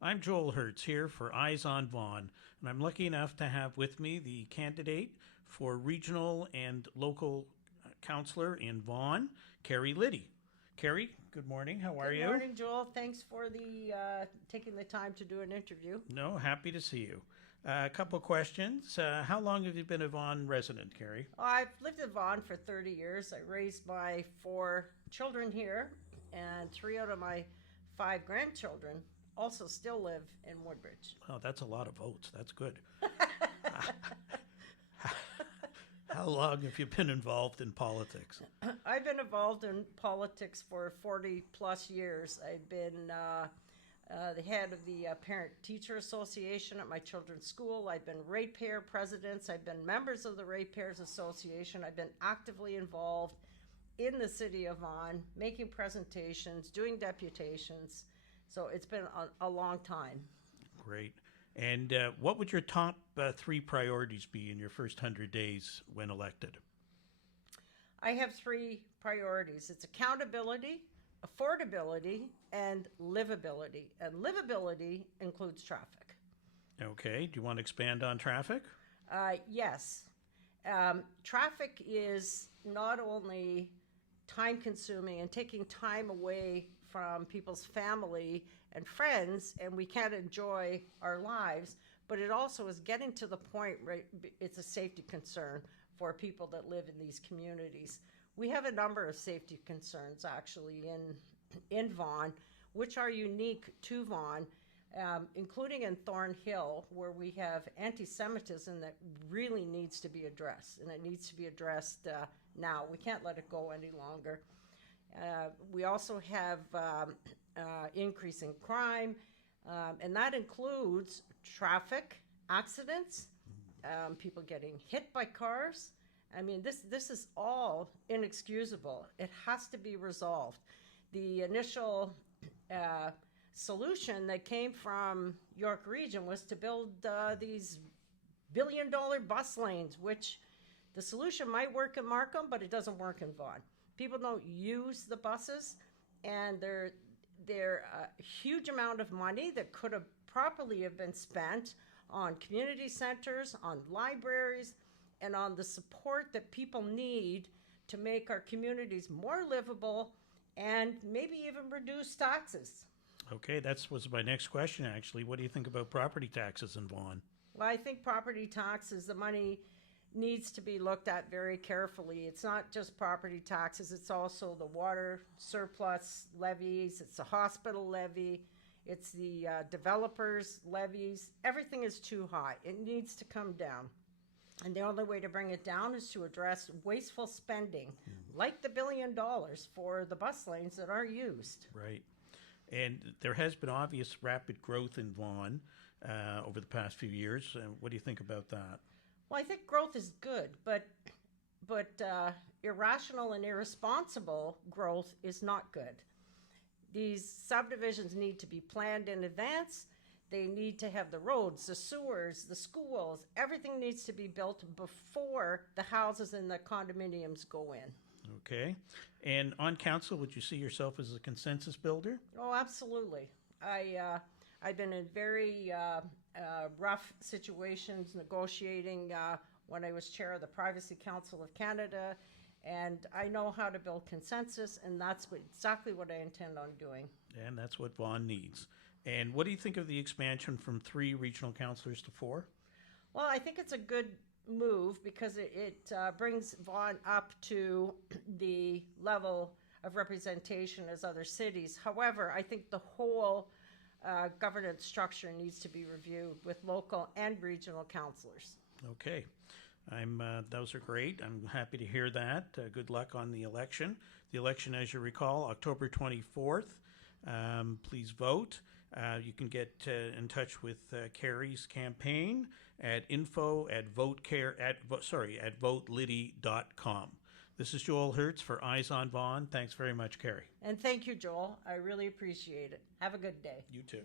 I'm Joel Hertz here for Eyes on Vaughan, and I'm lucky enough to have with me the candidate for regional and local councillor in Vaughan, Carrie Liddy. Carrie, good morning. How are you? Good morning, Joel. Thanks for taking the time to do an interview. No, happy to see you. A couple questions. How long have you been a Vaughan resident, Carrie? I've lived in Vaughan for 30 years. I raised my 4 children here, and 3 out of my 5 grandchildren also still live in Woodbridge. Oh, that's a lot of votes. That's good. How long have you been involved in politics? I've been involved in politics for 40 plus years. I've been the head of the Parent-Teacher Association at my children's school. I've been ratepayer presidents. I've been members of the Ratepayers Association. I've been actively involved in the city of Vaughan, making presentations, doing deputations. So it's been a long time. Great. And what would your top 3 priorities be in your first 100 days when elected? I have 3 priorities. It's accountability, affordability, and livability. And livability includes traffic. Okay. Do you want to expand on traffic? Yes. Traffic is not only time consuming and taking time away from people's family and friends, and we can't enjoy our lives, but it also is getting to the point where it's a safety concern for people that live in these communities. We have a number of safety concerns actually in Vaughan, which are unique to Vaughan, including in Thornhill, where we have anti-Semitism that really needs to be addressed, and it needs to be addressed now. We can't let it go any longer. We also have increasing crime, and that includes traffic accidents, people getting hit by cars. I mean, this is all inexcusable. It has to be resolved. The initial solution that came from York Region was to build these billion-dollar bus lanes, which the solution might work in Markham, but it doesn't work in Vaughan. People don't use the buses, and they're a huge amount of money that could have properly have been spent on community centers, on libraries, and on the support that people need to make our communities more livable and maybe even reduce taxes. Okay, that was my next question, actually. What do you think about property taxes in Vaughan? Well, I think property taxes, the money needs to be looked at very carefully. It's not just property taxes, it's also the water surplus levies, it's the hospital levy, it's the developers levies. Everything is too high. It needs to come down. And the only way to bring it down is to address wasteful spending, like the $1 billion for the bus lanes that are used. Right. And there has been obvious rapid growth in Vaughan over the past few years. What do you think about that? Well, I think growth is good, but irrational and irresponsible growth is not good. These subdivisions need to be planned in advance. They need to have the roads, the sewers, the schools. Everything needs to be built before the houses and the condominiums go in. Okay. And on council, would you see yourself as a consensus builder? Oh, absolutely. I've been in very rough situations negotiating when I was chair of the Privacy Council of Canada, and I know how to build consensus, and that's exactly what I intend on doing. And that's what Vaughan needs. And what do you think of the expansion from 3 regional councillors to 4? Well, I think it's a good move because it brings Vaughan up to the level of representation as other cities. However, I think the whole governance structure needs to be reviewed with local and regional councillors. Okay. Those are great. I'm happy to hear that. Good luck on the election. The election, as you recall, October 24th. Please vote. You can get in touch with Carrie's campaign at voteliddy.com. This is Joel Hertz for Eyes on Vaughan. Thanks very much, Carrie. And thank you, Joel. I really appreciate it. Have a good day. You too.